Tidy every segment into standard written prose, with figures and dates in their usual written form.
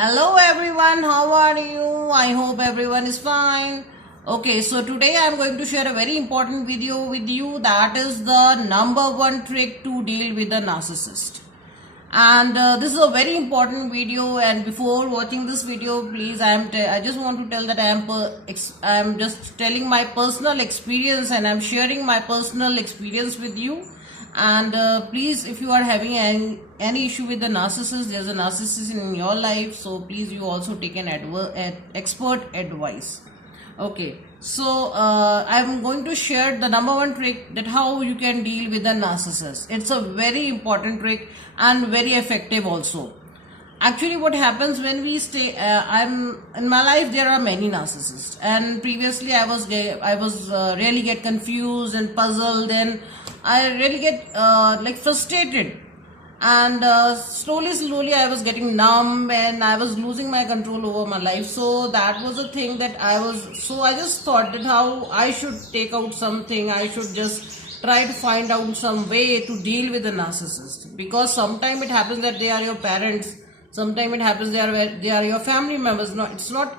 Hello everyone, how are you? I hope everyone is fine. Okay, so today I am going to share a very important video with you, that is the number one trick to deal with a narcissist. And this is a very important video, and before watching this video, please, I just want to tell that I am just telling my personal experience, and I am sharing my personal experience with you. And please, if you are having any issue with the narcissist, there's a narcissist in your life, so please you also take an expert advice. Okay, so I'm going to share the number one trick, that how you can deal with a narcissist. It's a very important trick and very effective also. Actually, what happens when we stay, I'm in my life, there are many narcissists, and previously I was really get confused and puzzled, and I really get like frustrated, and slowly I was getting numb, and I was losing my control over my life. So that was a thing that I just thought that how I should take out something, I should just try to find out some way to deal with the narcissist, because sometimes it happens that they are your parents, sometimes it happens they are your family members. No, it's not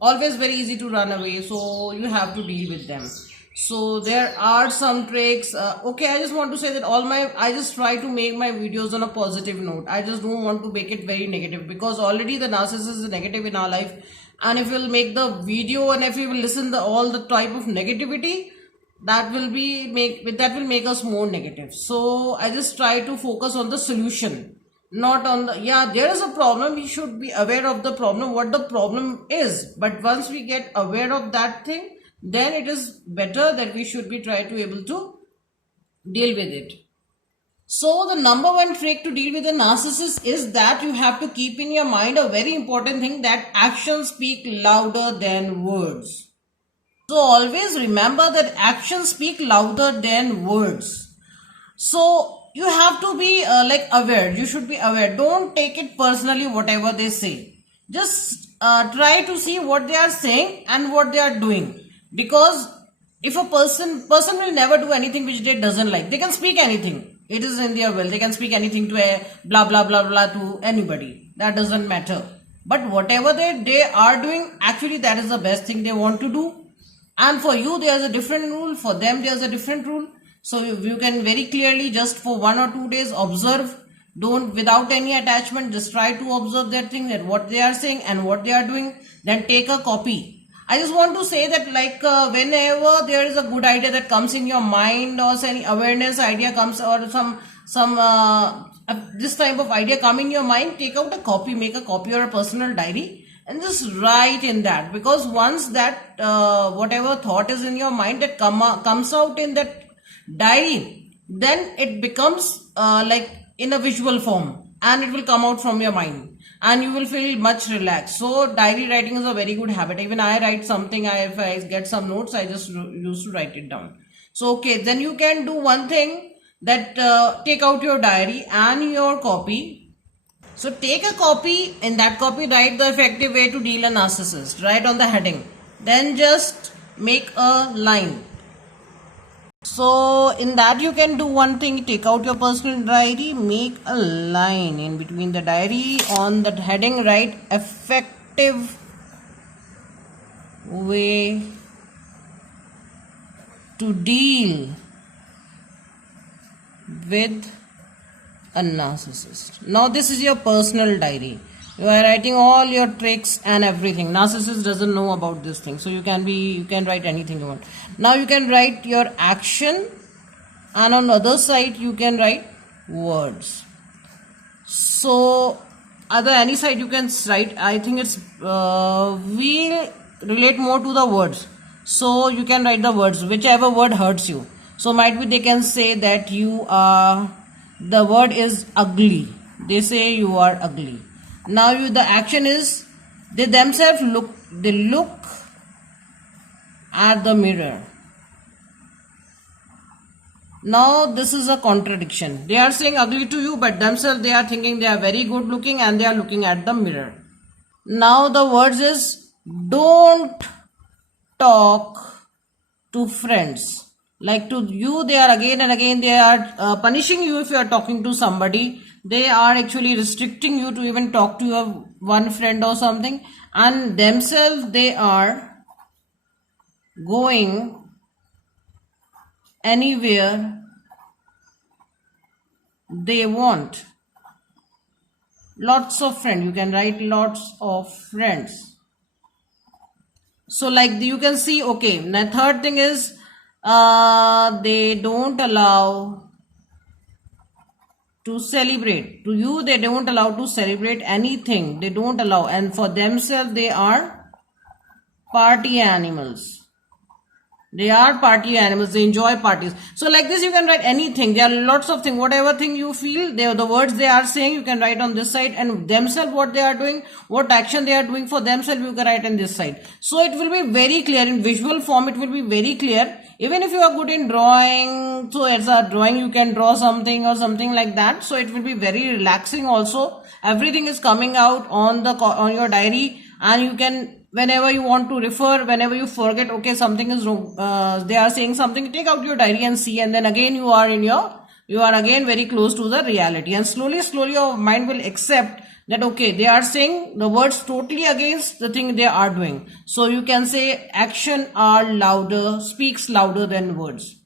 always very easy to run away, so you have to deal with them. So there are some tricks. Okay, I just want to say that I just try to make my videos on a positive note. I just don't want to make it very negative, because already the narcissist is negative in our life, and if we'll make the video and if we will listen all the type of negativity, that will make us more negative. So I just try to focus on the solution, not on the, yeah, there is a problem, we should be aware of the problem, what the problem is. But once we get aware of that thing, then it is better that we should be try to able to deal with it. So the number one trick to deal with a narcissist is that you have to keep in your mind a very important thing, that actions speak louder than words. So always remember that actions speak louder than words. So you have to be aware. You should be aware. Don't take it personally whatever they say. Just try to see what they are saying and what they are doing. Because if a person will never do anything which they doesn't like. They can speak anything. It is in their will. They can speak anything to a blah blah blah blah to anybody. That doesn't matter. But whatever they are doing, actually that is the best thing they want to do. And for you there is a different rule. For them there is a different rule. So you can very clearly just for 1 or 2 days observe. Don't, without any attachment, just try to observe that thing, that what they are saying and what they are doing. Then take a copy. I just want to say that whenever there is a good idea that comes in your mind, or any awareness idea comes, or some this type of idea come in your mind, take out a copy, make a copy or a personal diary, and just write in that. Because once that whatever thought is in your mind that comes out in that diary, then it becomes like in a visual form, and it will come out from your mind, and you will feel much relaxed. So diary writing is a very good habit. Even I write something, if I get some notes, I just used to write it down. So okay, then you can do one thing, that take out your diary and your copy. So take a copy, in that copy write the effective way to deal a narcissist, write on the heading, then just make a line. So in that you can do one thing, take out your personal diary, make a line in between the diary, on that heading write effective way to deal with a narcissist. Now this is your personal diary. You are writing all your tricks and everything. Narcissist doesn't know about this thing. So you can write anything you want. Now you can write your action, and on the other side you can write words. So other any side you can write, I think it's we'll relate more to the words. So you can write the words, whichever word hurts you. So might be they can say that the word is ugly. They say you are ugly. Now the action is, they themselves look at the mirror. Now this is a contradiction. They are saying ugly to you, but themselves they are thinking they are very good looking, and they are looking at the mirror. Now the words is, don't talk to friends. Like to you, they are again and again, they are punishing you if you are talking to somebody. They are actually restricting you to even talk to your one friend or something, and themselves they are going anywhere they want. Lots of friends, you can write lots of friends. So like you can see, okay, the third thing is they don't allow to celebrate. To you, they don't allow to celebrate anything. They don't allow. And for themselves, they are party animals. They are party animals. They enjoy parties. So like this, you can write anything. There are lots of things. Whatever thing you feel, they are the words they are saying, you can write on this side. And themselves, what they are doing, what action they are doing for themselves, you can write on this side. So it will be very clear in visual form. It will be very clear. Even if you are good in drawing, so as a drawing, you can draw something or something like that. So it will be very relaxing also. Everything is coming out on your diary, and you can, whenever you want to refer, whenever you forget, okay, something is wrong, they are saying something, take out your diary and see, and then again you are again very close to the reality, and slowly your mind will accept that, okay, they are saying the words totally against the thing they are doing. So you can say action speaks louder than words.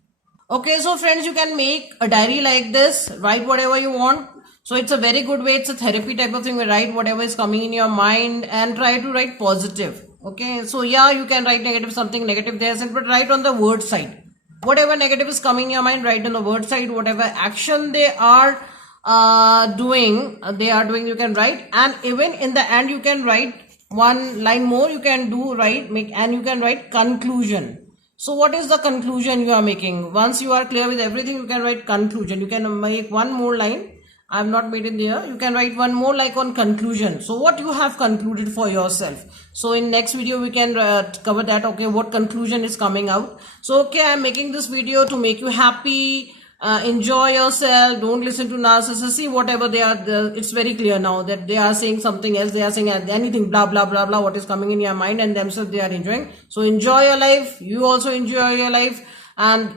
Okay, so friends, you can make a diary like this, write whatever you want. So it's a very good way. It's a therapy type of thing. We write whatever is coming in your mind and try to write positive. Okay, so yeah, you can write negative, something negative there, but write on the word side. Whatever negative is coming in your mind, write on the word side. Whatever action they are doing, you can write. And even in the end, you can write one line more. You can do and you can write conclusion. So what is the conclusion you are making? Once you are clear with everything, you can write conclusion. You can make one more line. I have not made it there. You can write one more like on conclusion. So what you have concluded for yourself. So in next video, we can cover that. Okay, what conclusion is coming out. So okay, I am making this video to make you happy. Enjoy yourself. Don't listen to narcissists. See whatever they are. It's very clear now that they are saying something else. They are saying anything, blah, blah, blah, blah. What is coming in your mind, and themselves they are enjoying. So enjoy your life. You also enjoy your life. And